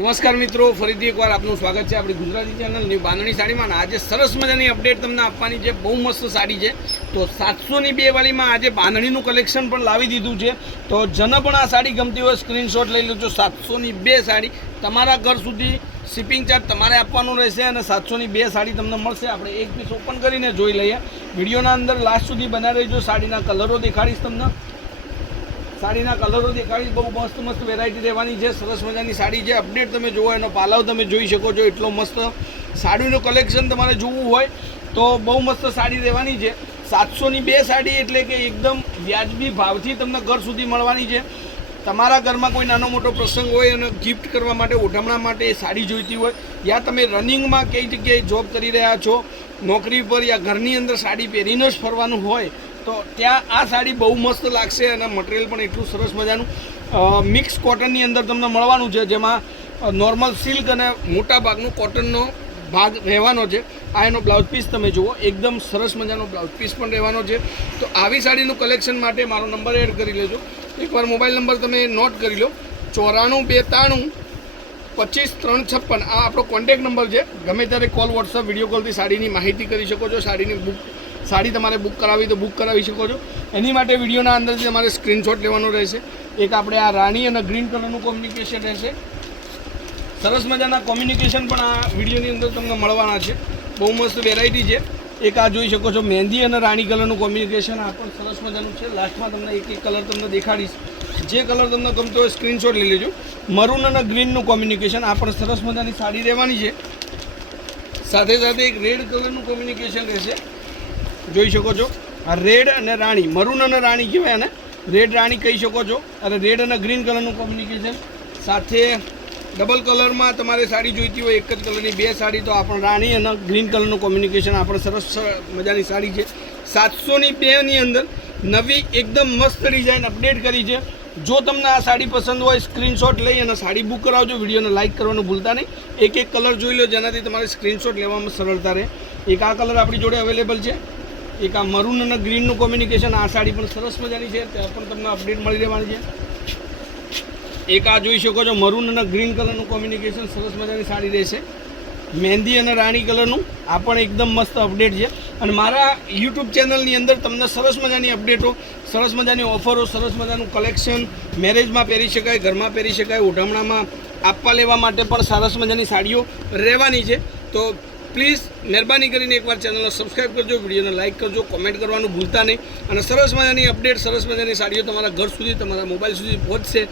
નમસ્કાર મિત્રો, ફરીથી એકવાર આપનું સ્વાગત છે આપણી ગુજરાતી ચેનલ ન્યૂ બાંધણી સાડીમાં. આજે સરસ મજાની અપડેટ તમને આપવાની છે. બહુ મસ્ત સાડી છે. તો 702 વાળીમાં આજે બાંધણીનું કલેક્શન પણ લાવી દીધું છે. તો જેને પણ આ સાડી ગમતી હોય સ્ક્રીનશોટ લઈ લેજો. 702 સાડી તમારા ઘર સુધી શિપિંગ ચાર્જ તમારે આપવાનું રહેશે અને 702 સાડી તમને મળશે. આપણે એક પીસ ઓપન કરીને જોઈ લઈએ. વિડીયોના અંદર લાસ્ટ સુધી બનાવી રહેજો. સાડીના કલરો દેખાડીશ તમને. સાડીના કલરો દેખાડીશ. બહુ મસ્ત મસ્ત વેરાયટી રહેવાની છે. સરસ મજાની સાડી છે. અપડેટ તમે જુઓ, એનો પાલવ તમે જોઈ શકો છો. એટલો મસ્ત સાડીનું કલેક્શન તમારે જોવું હોય તો બહુ મસ્ત સાડી રહેવાની છે. 702 સાડી એટલે કે એકદમ વ્યાજબી ભાવથી તમને ઘર સુધી મળવાની છે. તમારા ઘરમાં કોઈ નાનો મોટો પ્રસંગ હોય અને ગિફ્ટ કરવા માટે, ઓઢમણા માટે એ સાડી જોઈતી હોય, યા તમે રનિંગમાં કઈ જગ્યાએ જોબ કરી રહ્યા છો, નોકરી પર યા ઘરની અંદર સાડી પહેરીને જ ફરવાનું હોય તો ત્યાં આ સાડી બહુ મસ્ત લાગશે. અને મટીરિયલ પણ એટલું સરસ મજાનું મિક્સ કોટનની અંદર તમને મળવાનું છે, જેમાં નોર્મલ સિલ્ક અને મોટા ભાગનું કોટનનો ભાગ રહેવાનો છે. આ એનો બ્લાઉઝ પીસ તમે જુઓ, એકદમ સરસ મજાનો બ્લાઉઝ પીસ પણ રહેવાનો છે. તો આવી સાડીનું કલેક્શન માટે મારો નંબર એડ કરી લેજો. એકવાર મોબાઈલ નંબર તમે નોટ કરી લો, 94 92 25 356. આ આપણો કોન્ટેક્ટ નંબર છે. ગમે ત્યારે કોલ, વોટ્સઅપ, વિડીયો કોલથી સાડીની માહિતી કરી શકો છો. સાડી તમારે બુક કરાવી તો બુક કરાવી શકો છો. એની માટે વિડીયોના અંદરથી તમારે સ્ક્રીનશોટ લેવાનો રહેશે. એક આપણે આ રાણી અને ગ્રીન કલરનું કોમ્યુનિકેશન રહેશે. સરસ મજાના કોમ્યુનિકેશન પણ આ વિડીયોની અંદર તમને મળવાના છે. બહુ મસ્ત વેરાયટી છે. એક આ જોઈ શકો છો, મહેંદી અને રાણી કલરનું કોમ્યુનિકેશન. આ પણ સરસ મજાનું છે. લાસ્ટમાં તમને એક એક કલર તમને દેખાડીશ. જે કલર તમને ગમતો હોય સ્ક્રીનશોટ લઈ લેજો. મરૂન અને ગ્રીનનું કોમ્યુનિકેશન. આ પણ સરસ મજાની સાડી રહેવાની છે. સાથે સાથે એક રેડ કલરનું કોમ્યુનિકેશન રહેશે. જોઈ શકો છો, આ રેડ અને રાણી, મરૂન અને રાણી કહેવાય અને રેડ રાણી કહી શકો છો. અને રેડ અને ગ્રીન કલરનું કોમ્યુનિકેશન. સાથે ડબલ કલરમાં તમારે સાડી જોઈતી હોય, એક જ કલરની બે સાડી, તો આપણે રાણી અને ગ્રીન કલરનું કોમ્યુનિકેશન આપણે સરસ મજાની સાડી છે. 702ની અંદર નવી એકદમ મસ્ત ડિઝાઇન અપડેટ કરી છે. જો તમને આ સાડી પસંદ હોય સ્ક્રીનશોટ લઈ અને સાડી બુક કરાવજો. વિડીયોને લાઇક કરવાનું ભૂલતા નહીં. એક એક કલર જોઈ લો, જેનાથી તમારે સ્ક્રીનશોટ લેવામાં સરળતા રહે. એક આ કલર આપણી જોડે અવેલેબલ છે. એક આ મરૂન અને ગ્રીનનું કોમ્યુનિકેશન. આ સાડી પણ સરસ મજાની છે, ત્યાં પણ તમને અપડેટ મળી રહેવાની છે. એક આ જોઈ શકો છો, મરૂન અને ગ્રીન કલરનું કોમ્યુનિકેશન. સરસ મજાની સાડી રહેશે. મહેંદી અને રાણી કલરનું. આ પણ એકદમ મસ્ત અપડેટ છે. અને મારા યુટ્યુબ ચેનલની અંદર તમને સરસ મજાની અપડેટો, સરસ મજાની ઓફરો, સરસ મજાનું કલેક્શન, મેરેજમાં પહેરી શકાય, ઘરમાં પહેરી શકાય, ઓઢમણામાં આપવા લેવા માટે પણ સરસ મજાની સાડીઓ રહેવાની છે. તો પ્લીઝ મહેરબાની કરીને એકવાર ચેનલને સબસ્ક્રાઈબ કરજો, વિડીયોને લાઇક કરજો, કોમેન્ટ કરવાનું ભૂલતા નહીં. અને સરસ મજાની અપડેટ, સરસ મજાની સાડીઓ તમારા ઘર સુધી, તમારા મોબાઈલ સુધી પહોંચશે.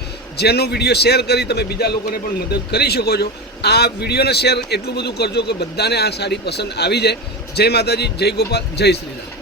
જેનો વિડીયો શેર કરી તમે બીજા લોકોને પણ મદદ કરી શકો છો. આ વિડીયોને શેર એટલું બધું કરજો કે બધાને આ સાડી પસંદ આવી જાય. જય માતાજી, જય ગોપાલ, જય શ્રીરામ.